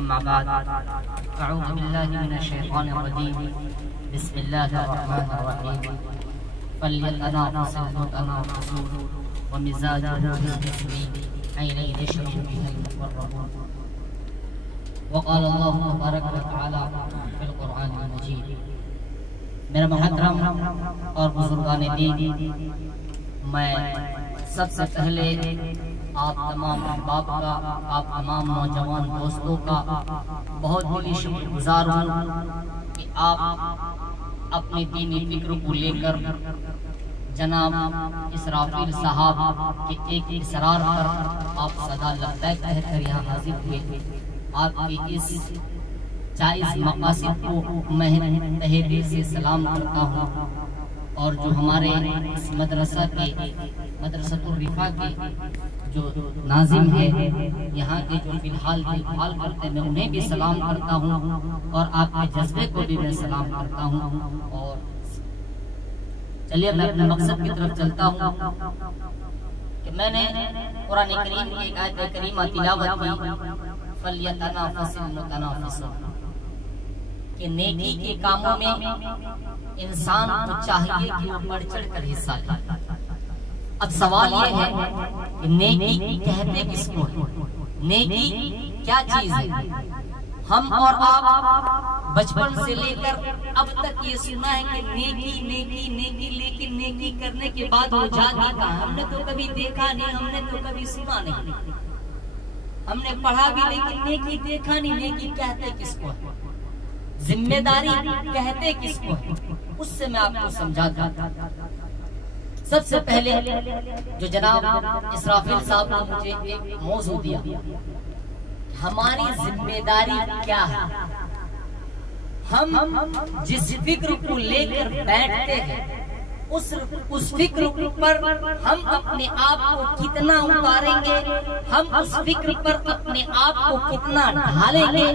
أما بعد أعوذ بالله من الشيطان الرجيم بسم الله الرحمن الرحيم فليتنافس المتنافسون ومزاجه تسليم عين يشرب به المقربون وقال الله تبارك وتعالى في القرآن المجيد. میرا محترم اور بزرگان دین، میں سب سے پہلے آپ تمام احباب کا، آپ تمام نوجوان دوستوں کا بہت دلی شکر گزار ہوں کہ آپ اپنے دینی فکر کو لے کر جناب اسرافیل صاحب کے ایک اصرار پر آپ صدا لبیک کہہ کر یہاں حاضر ہوئے. آپ کی اس جائز مقاصد کو میں تہہ دل سے سلام کرتا ہوں، اور جو ہمارے اس مدرسہ کے مدرسۃ الرفا کے جو ناظم ہے، یہاں کے جو فی الحال دیکھ بھال کرتے ہیں، میں انہیں بھی سلام کرتا ہوں اور آپ کے جذبے کو بھی میں سلام کرتا ہوں. اور چلیے میں اپنے مقصد کی طرف چلتا ہوں کہ میں نے قرآن کریم کی ایک آیت کریمہ تلاوت کی، فَلْيَتَنَافَسِ الْمُتَنَافِسُونَ، کہ نیکی کے کاموں میں انسان کو چاہیے کہ وہ بڑھ چڑھ کر حصہ لے. اب سوال یہ ہے کہ نیکی کہتے کس کو ہے؟ نیکی کیا چیز ہے؟ ہم اور آپ بچپن سے لے کر اب تک یہ سنا ہے کہ نیکی نیکی نیکی، لیکن نیکی کرنے کے بعد وہ جاتی کہاں؟ ہم نے تو کبھی دیکھا نہیں، ہم نے تو کبھی سنا نہیں، ہم نے پڑھا بھی لیکن نیکی دیکھا نہیں. نیکی کہتے کس کو ہے؟ ذمہ داری کہتے کس کو ہے؟ اس سے میں آپ کو سمجھاتا ہوں. سب سے پہلے جو جناب اسرافیل صاحب نے مجھے ایک موضوع دیا، ہماری ذمہ داری کیا ہے؟ ہم جس فکر کو لے کر بیٹھتے ہیں اس فکر پر ہم اپنے آپ کو کتنا اتاریں گے، ہم اس فکر پر اپنے آپ کو کتنا ڈھالیں گے،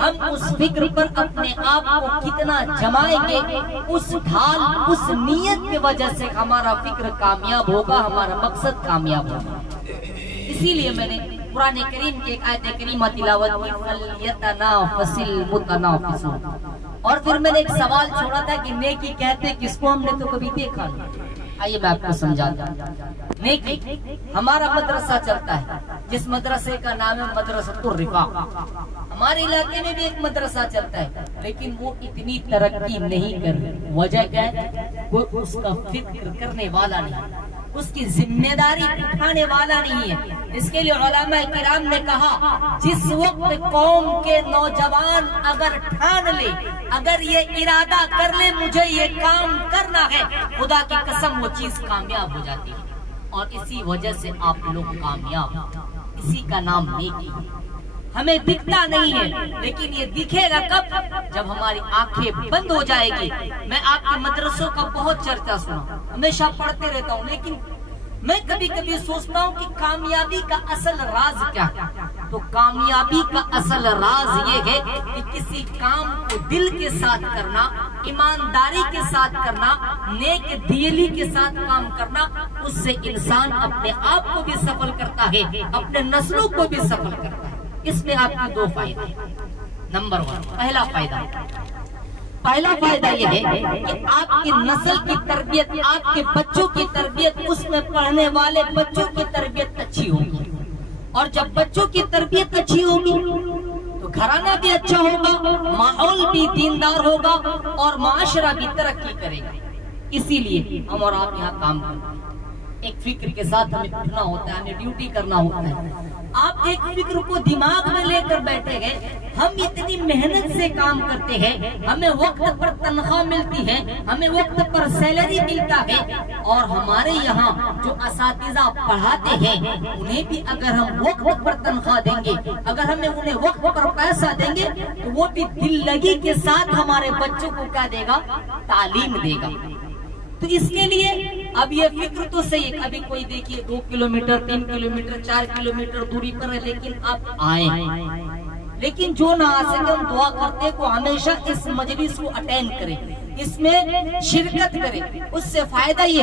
ہم اس فکر پر اپنے آپ کو کتنا جمائیں گے، اس ڈھال اس نیت کی وجہ سے ہمارا فکر کامیاب ہوگا، ہمارا مقصد کامیاب ہوگا. اسی لیے میں نے قرآن کریم کی ایک آیت کریمہ تلاوت کی، فَلْيَتَنَافَسِ الْمُتَنَافِسُونَ. اور پھر میں نے ایک سوال چھوڑا تھا کہ نیکی کہتے کس کو؟ ہم نے تو کبھی دیکھا نہیں. آئیے میں آپ کو سمجھاتا ہوں. نیکی ہمارا مدرسہ چلتا ہے جس مدرسے کا نام ہے مدرسۃ الرفا. ہمارے علاقے میں بھی ایک مدرسہ چلتا ہے لیکن وہ اتنی ترقی نہیں کر رہی. وجہ کیا ہے؟ کوئی اس کا فکر کرنے والا نہیں، اس کی ذمہ داری اٹھانے والا نہیں ہے. اس کے لیے علماء کرام نے کہا جس وقت قوم کے نوجوان اگر ٹھان لے، اگر یہ ارادہ کر لے مجھے یہ کام کرنا ہے، خدا کی قسم وہ چیز کامیاب ہو جاتی ہے. اور اسی وجہ سے آپ لوگ کامیاب، اسی کا نام نیکی ہے. ہمیں دکھتا نہیں ہے لیکن یہ دکھے گا کب؟ جب ہماری آنکھیں بند ہو جائے گی. میں آپ کے مدرسوں کا بہت چرچا سنا، ہمیشہ پڑھتے رہتا ہوں، لیکن میں کبھی کبھی سوچتا ہوں کہ کامیابی کا اصل راز کیا ہے؟ تو کامیابی کا اصل راز یہ ہے کہ کسی کام کو دل کے ساتھ کرنا، ایمانداری کے ساتھ کرنا، نیک دلی کے ساتھ کام کرنا. اس سے انسان اپنے آپ کو بھی سفل کرتا ہے، اپنے نسلوں کو بھی سفل کرتا ہے. اس میں آپ کی دو فائدے. نمبر 1، پہلا فائدہ یہ ہے کہ آپ کی نسل کی تربیت، آپ کے بچوں کی تربیت، اس میں پڑھنے والے بچوں کی تربیت اچھی ہوگی. اور جب بچوں کی تربیت اچھی ہوگی تو گھرانہ بھی اچھا ہوگا، ماحول بھی دیندار ہوگا اور معاشرہ بھی ترقی کرے گا. اسی لیے ہم اور آپ یہاں کام کرتے ہیں. ایک فکر کے ساتھ ہمیں اٹھنا ہوتا ہے، ہمیں ڈیوٹی کرنا ہوتا ہے. آپ ایک فکر کو دماغ میں لے کر بیٹھے گئے، ہم اتنی محنت سے کام کرتے ہیں، ہمیں وقت پر تنخواہ ملتی ہے، ہمیں وقت پر سیلری ملتا ہے. اور ہمارے یہاں جو اساتذہ پڑھاتے ہیں انہیں بھی اگر ہم وقت پر تنخواہ دیں گے، اگر ہمیں انہیں وقت پر پیسہ دیں گے تو وہ بھی دل لگی کے ساتھ ہمارے بچوں کو کیا دے گا؟ تعلیم دے گا. تو اس کے لیے اب یہ فکر تو صحیح ہے. ابھی کوئی دیکھیے 2 کلومیٹر 3 کلومیٹر 4 کلومیٹر دوری پر ہے لیکن آپ آئیں. لیکن جو نہ آ سکے ہم دعا کرتے کو ہمیشہ اس مجلس کو اٹینڈ کریں. اس میں شرکت کریں، اس سے فائدہ یہ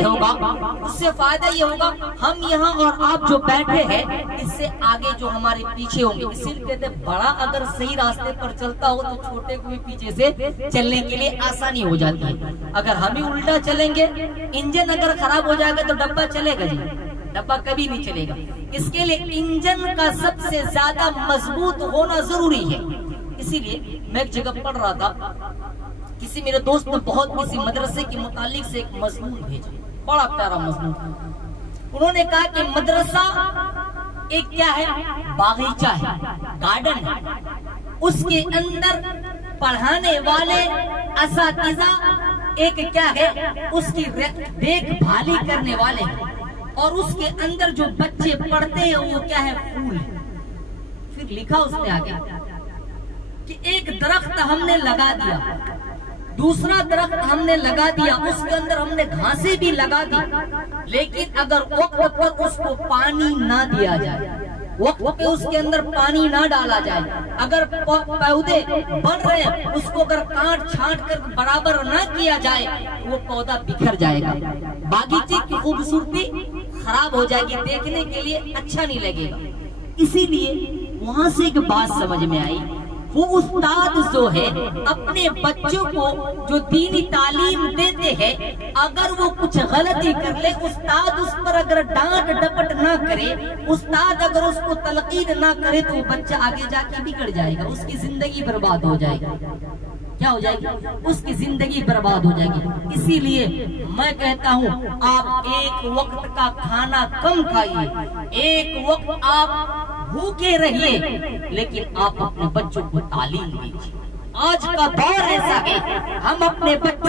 ہوگا ہم یہاں اور آپ جو بیٹھے ہیں اس سے آگے جو ہمارے پیچھے ہوں گے. اسی لیے کہتے ہیں بڑا اگر صحیح راستے پر چلتا ہو تو چھوٹے کو بھی پیچھے سے چلنے کے لیے آسانی ہو جاتی ہے. اگر ہم ہی الٹا چلیں گے، انجن اگر خراب ہو جائے گا تو ڈبہ چلے گا جی، ڈبہ کبھی نہیں چلے گا. اس کے لیے انجن کا سب سے زیادہ مضبوط ہونا ضروری ہے. اسی لیے میں ایک جگہ پڑھ رہا تھا، کسی میرے دوست نے بہت کسی مدرسے کے متعلق سے ایک مضمون بھیجا، بڑا پیارا مضمون. انہوں نے کہا کہ مدرسہ ایک کیا ہے، باغیچہ ہے، گارڈن ہے. اس کے اندر پڑھانے والے اساتذہ ایک کیا ہے، اس کی دیکھ بھالی کرنے والے ہیں، اور اس کے اندر جو بچے پڑھتے ہیں وہ کیا ہے، پھول ہے. پھر لکھا اس نے آگے کہ ایک درخت ہم نے لگا دیا، دوسرا درخت ہم نے لگا دیا، اس کے اندر ہم نے گھاسیں بھی لگا دی، لیکن اگر وقت پر اس کو پانی نہ دیا جائے، وقت پہ اس کے اندر پانی نہ ڈالا جائے، اگر پودے بڑھ رہے ہیں اس کو اگر کاٹ چھانٹ کر برابر نہ کیا جائے وہ پودا بکھر جائے گا، باغیچے کی خوبصورتی خراب ہو جائے گی، دیکھنے کے لیے اچھا نہیں لگے گا. اسی لیے وہاں سے ایک بات سمجھ میں آئی، وہ استاد جو ہے اپنے بچوں کو جو دینی تعلیم دیتے ہیں، اگر وہ کچھ غلطی کر لے، استاد اس پر اگر ڈانٹ ڈپٹ نہ کرے، استاد اگر اس کو تلقین نہ کرے تو وہ بچہ آگے جا کے بگڑ جائے گا، اس کی زندگی برباد ہو جائے گی. کیا ہو جائے گی؟ اس کی زندگی برباد ہو جائے گی. اسی لیے میں کہتا ہوں آپ ایک وقت کا کھانا کم کھائیے، ایک وقت آپ بھوکے رہیے، لیکن آپ اپنے بچوں کو تعلیم دیجیے. آج کا دور ایسا ہے ہم اپنے بچوں